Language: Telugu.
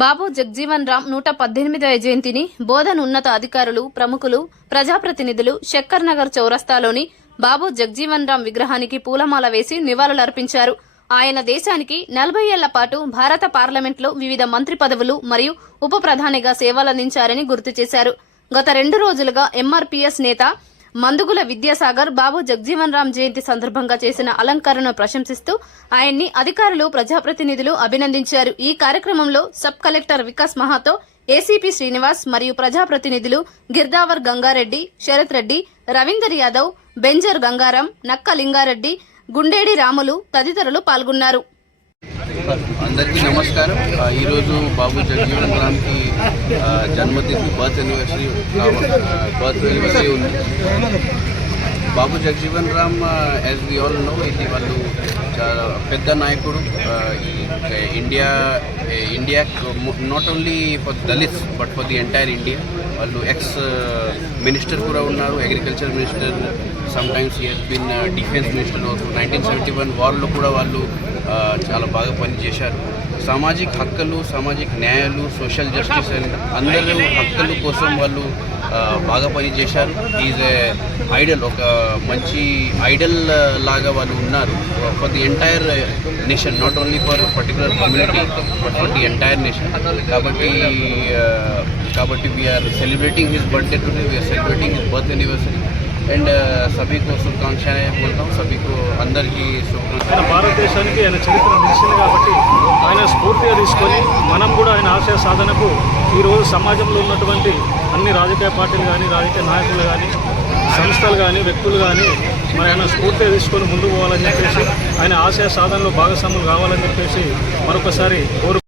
బాబు జగ్జీవన్ రామ్ 118వ జయంతిని బోధన్ ఉన్నత అధికారులు, ప్రముఖులు, ప్రజాప్రతినిధులు శక్కర్ నగర్ చౌరస్తాలోని బాబు జగ్జీవన్ రామ్ విగ్రహానికి పూలమాల వేసి నివాళులర్పించారు. ఆయన దేశానికి 40 ఏళ్ల పాటు భారత పార్లమెంట్లో వివిధ మంత్రి పదవులు మరియు ఉప ప్రధానిగా సేవలందించారని గుర్తు చేశారు. గత 2 రోజులుగా ఎంఆర్పీఎస్ నేత మందుగుల విద్యాసాగర్ బాబు జగ్జీవన్ రామ్ జయంతి సందర్భంగా చేసిన అలంకరణను ప్రశంసిస్తూ ఆయన్ని అధికారులు, ప్రజాప్రతినిధులు అభినందించారు. ఈ కార్యక్రమంలో sub collector Vikas మహాతో, ACP Srinivas మరియు ప్రజాప్రతినిధులు గిర్దావర్ గంగారెడ్డి, శరత్ రెడ్డి, రవీందర్ యాదవ్, బెంజర్ గంగారాం, నక్క లింగారెడ్డి, గుండేడి రాములు తదితరులు పాల్గొన్నారు. అందరికీ నమస్కారం. ఈరోజు బాబు జగ్జీవన్ రామ్కి జన్మదినం బర్త్ యానివర్సరీ ఉంది. Babu Jagjivan Ram as we all know, ఇది వాళ్ళు చాలా పెద్ద నాయకుడు. India not only for Dalits but for the entire India. వాళ్ళు ఎక్స్ మినిస్టర్ కూడా ఉన్నారు, agriculture minister, sometimes he has been defence minister also. 1971 వార్లో కూడా వాళ్ళు చాలా బాగా పనిచేశారు. సామాజిక హక్కులు, సామాజిక న్యాయాలు, సోషల్ జస్టిస్ అందరూ హక్కుల కోసం వాళ్ళు బాగా పనిచేశారు. ఈజ్ ఏ ఐడల్, ఒక మంచి ఐడల్ లాగా వాళ్ళు ఉన్నారు for the entire nation, not only for particular community but for the entire nation. కాబట్టి we are celebrating his birthday today, we are celebrating his birth anniversary and సభీ కో శుభాకాంక్షలు బోల్తాం. సభీ కో అందరికీ శుభాకాంక్షలు. భారతదేశానికి ఆయన చరిత్ర నిలిచింది కాబట్టి ఆయన స్ఫూర్తిగా తీసుకొని మనం కూడా ఆయన ఆశయ సాధనకు ఈరోజు సమాజంలో ఉన్నటువంటి అన్ని రాజకీయ పార్టీలు కానీ, రాజకీయ నాయకులు కానీ, సంస్థలు కానీ, వ్యక్తులు కానీ మరి ఆయన స్ఫూర్తిగా తీసుకొని ముందుకు పోవాలని చెప్పేసి, ఆయన ఆశయ సాధనలో భాగస్వాములు కావాలని చెప్పేసి మరొకసారి కోరు